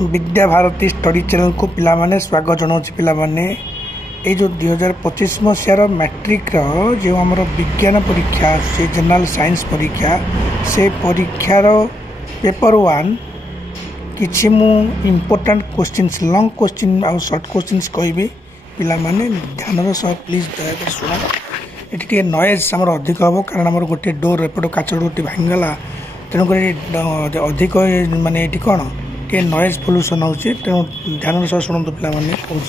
Vidya Bharati study channel को पिला माने स्वागत जनाऊँ पिला माने ये जो 2025 मसीहार मैट्रिक जो आमर विज्ञान परीक्षा से जनरल साइंस परीक्षा से परीक्षार पेपर 1 किछि मु इम्पोर्टेंट क्वेश्चंस लॉन्ग क्वेश्चन और शॉर्ट क्वेश्चंस कहबी पिला माने ध्यान सह प्लीज दया शुण ये नॉइज आमर अधिक हम कारण आमर गोटे डोर एपट काच डोर भांगला तेणुक अधिक माने ये कौन टे नॉइज पोल्यूशन होची तेणु ध्यान सह शुणु पिला माने कहूँ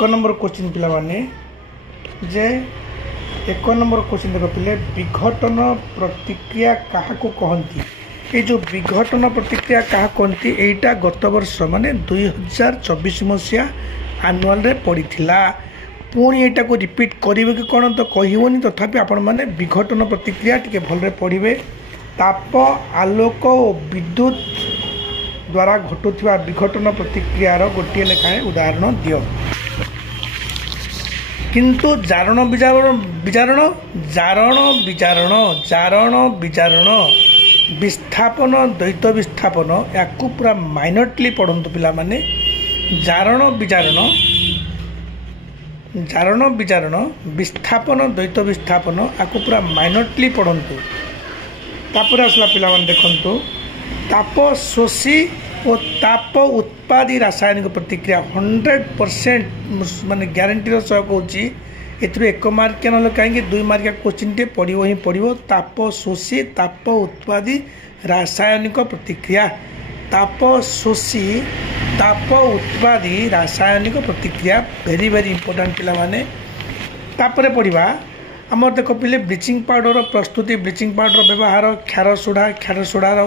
1 नंबर क्वेश्चन पिला माने जे 1 नंबर क्वेश्चन देख पिले विघटन प्रतिक्रिया क्या कहती ये जो विघटन प्रतिक्रिया क्या कहती एटा गत वर्ष माने 2024 मसीहा आनुआल रे पड़ीथिला पुणी एटा को रिपीट करेंगे कि कौन तो कहबनी तथापि आपण माने विघटन प्रतिक्रिया टिके भलरे पढ़े ताप आलोक और विद्युत द्वारा घटुवा विघटन प्रतिक्रियार गोटे लेखाएं उदाहरण दियो किंतु जारण विजारण विस्थापन द्वैत विस्थापन या पूरा माइनरली पढ़ंतु पिला माने जारण विजारण विस्थापन द्वैत विस्थापन या पूरा माइनरली पढ़ंतु तापर आसला पिला माने देखंतु ताप शोषी और ताप उत्पादी रासायनिक प्रतिक्रिया 100% माने ग्यारंटी सह कहूँ ए 1 मार्किया ना कहीं 2 मार्किया क्वेश्चन टे पड़ो ही पड़ो ताप शोषी ताप उत्पादी रासायनिक प्रतिक्रिया ताप शोषी ताप उत्पादी रासायनिक प्रतिक्रिया वेरी वेरी इंपोर्टेंट पिला माने तापरे पढ़ा आमर देख पिले ब्लीचिंग पाउडर प्रस्तुति ब्लीचिंग पाउडर व्यवहार क्षार सोडार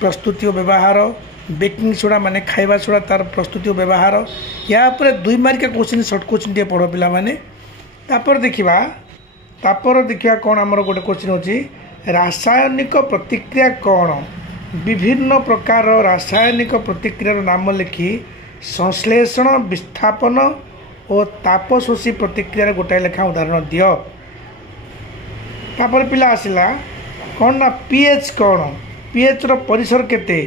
प्रस्तुति व्यवहार बेकिंग सोडा माने खाइबा सोडा तार प्रस्तुति व्यवहार या पर 2 मार्किया क्वेश्चन शॉर्ट क्वेश्चन टे पढ़ो पिला माने तापर देखिबा कौन आमर गोटे क्वेश्चन होची रासायनिक प्रतिक्रिया कौन विभिन्न प्रकार रासायनिक प्रतिक्रियार नाम लिखि संश्लेषण विस्थापन और तापशोषी प्रतिक्रियार गोटाए लेखा उदाहरण दियो तापर पिला आसिला कौन ना पीएच कौन पीएच रो परिसर केते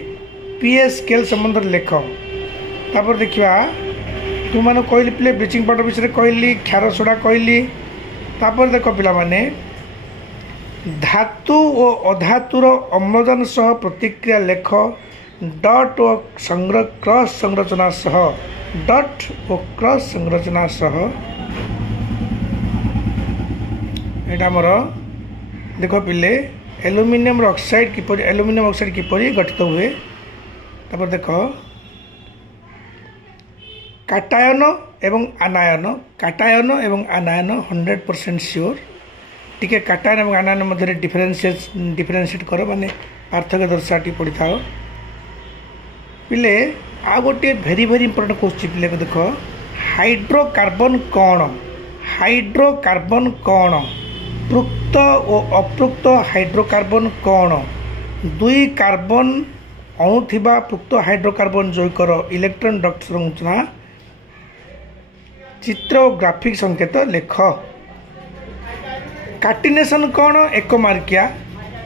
पीएच स्केल संबंध लेख तापर देखिबा तु माने कहली पिले ब्लीचिंग पाउडर विषय कहली क्षार सोडा कहली तापर देख पिला माने धातु और अधातुर अम्लजान सह प्रतिक्रिया लेख डट और क्रॉस संरचना सह डट और क्रॉस संरचना सह एटा मोर देख पिले एल्युमिनियम ऑक्साइड किपरि गठित हुए तापर देख काटायन एवं आनायन 100% श्योर टिके काटायन एवं आनायन मध्य डिफरेंशिएट कर माने पार्थक्य दर्शा टी पढ़ी था पिले आ गोटे वेरी वेरी इंपोर्टेंट क्वेश्चन पिले को देख हाइड्रोकार्बन कौन पृक्त और अपृक्त हाइड्रोकार्बन कौन 2 कार्बन अणु थिबा पृक्त हाइड्रोकार्बन जैकर इलेक्ट्रॉन डक्ट संरचना चित्र और ग्राफिक संकेत लेख कार्टिनेशन कौन 1 मार्किया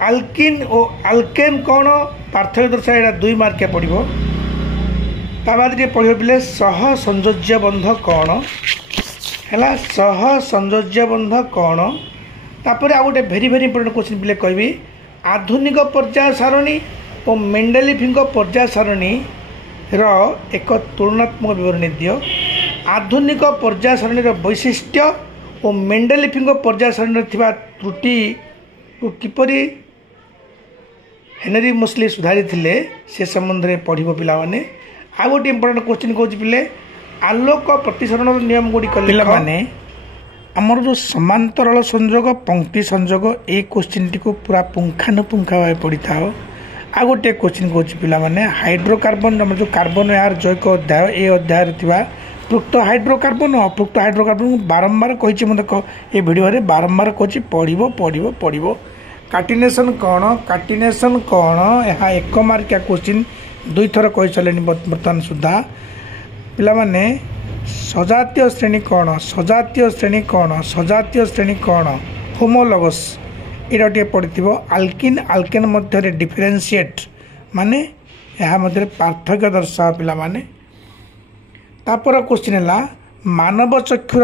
आल्किन और आल्केन कौन पार्थक्य दर्शा यहाँ 2 मार्किया पड़ो ता बाद ये पढ़ो पिले सह संयोज्य बंध कौन है सह संयोज्य बंध कौन तापर आ गोटे वेरी वेरी इंपोर्टेंट क्वेश्चन पिले कहबी आधुनिक पर्याय सारणी और मेंडेलिफिंग पर्याय सारणी एक तुलनात्मक विवरणी दियो आधुनिक पर्याय सारणी वैशिष्ट्य और मेंडेलिफिंग पर्याय सारणी त्रुटि को किपरि हेनरी मोस्ली सुधारी थिले से संबंध में पढ़िबो पिला माने आ गोटे इंपोर्टेंट क्वेश्चन कहूँ पिले आलोक प्रतिसरण नियम गुड़ी पिला माने आमर जो समांतराल संयोग पंक्ति संयोग ए क्वेश्चन टी को पूरा पुंखानुपुंखा भाव पढ़ी था आ गोटे क्वेश्चन कहूँ पिला माने हाइड्रोकार्बन जो कार्बन यार जैक अध्याय ए अध्याय पृक्त हाइड्रोकार्बन अपृक्त हाइड्रोकार्बन बारंबार कही देख ये भिडियो रे बारंबार कही पढ़ो कार्टिनेशन कौन यह 1 मार्किया क्वेश्चन 2 थर कही चले बर्तमान सुधा पिला माने सजातीय श्रेणी कौन होमोलॉगस ଏଇଟା ଟିକେ ପଡ଼ିଥିବ ଆଲକିନ୍ ଆଲକେନ୍ ମଧ୍ୟରେ ଡିଫରେନ୍ସିଏଟ୍ ମାନେ ଏହା ମଧ୍ୟରେ ପାର୍ଥକ୍ୟ ଦର୍ଶାଅ ପିଲାମାନେ। ତାपर କ୍ୱେଶ୍ଚିନ୍ ହେଲା ମାନବ ଚକ୍ଷୁର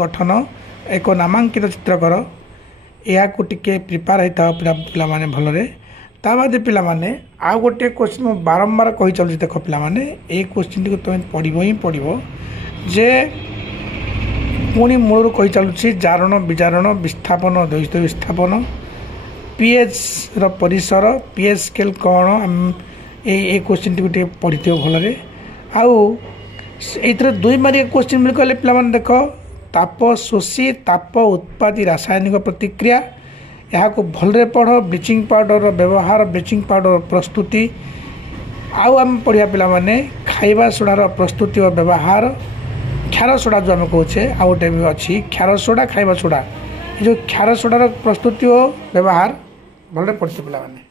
ଗଠନ ଏକ ନାମାଙ୍କିତ ଚିତ୍ର କର। ଏହାକୁ ଟିକେ ପ୍ରିପେୟାର ହେଇଥାଅ ପିଲାମାନେ ଭଲରେ। ତା ବାଦେ ପିଲାମାନେ ଆଉ ଗୋଟିଏ କ୍ୱେଶ୍ଚିନ୍ ମୁଁ ବାରମ୍ବାର କହି ଚାଲୁଛି ଦେଖ ପିଲାମାନେ ଏଇ କ୍ୱେଶ୍ଚିନ୍ଟିକୁ ତୁମେ ପଢ଼ିବ ଯେ ପୁଣି ମୂଳରୁ କହି ଚାଲୁଛି ଜାରଣ ବିଜାରଣ ବିସ୍ଥାପନ ଦ୍ୱୈତ ବିସ୍ଥାପନ ପିଏଚ୍ର ପରିସର ପିଏଚ୍ ସ୍କେଲ୍ କ'ଣ ଏଇ କ୍ୱେଶ୍ଚିନ୍ଟିକୁ ଟିକେ ପଢ଼ିଥିବ ଭଲରେ। ଆଉ ଏଇଥିରେ 2 ମାର୍କିଆ କ୍ୱେଶ୍ଚିନ୍ ବୋଲି କହିଲେ ପିଲାମାନେ ଦେଖ ତାପ ଶୋଷୀ ତାପ ଉତ୍ପାଦୀ ରାସାୟନିକ ପ୍ରତିକ୍ରିୟା ଏହାକୁ ଭଲରେ ପଢ଼। ବ୍ଲିଚିଂ ପାଉଡ଼ରର ବ୍ୟବହାର ବ୍ଲିଚିଂ ପାଉଡ଼ର ପ୍ରସ୍ତୁତି ଆଉ ଆମେ ପଢ଼ିବା ପିଲାମାନେ ଖାଇବା ସୋଡ଼ାର ପ୍ରସ୍ତୁତି ଓ ବ୍ୟବହାର କ୍ଷାର ସୋଡ଼ା ଯେଉଁ ଆମେ କହୁଛେ ଆଉ ଗୋଟେ ବି ଅଛି କ୍ଷାର ସୋଡ଼ା ଖାଇବା ସୋଡ଼ା ଏ ଯେଉଁ କ୍ଷାର ସୋଡ଼ାର ପ୍ରସ୍ତୁତି ଓ ବ୍ୟବହାର ଭଲରେ ପଢ଼ିଥିବେ ପିଲାମାନେ।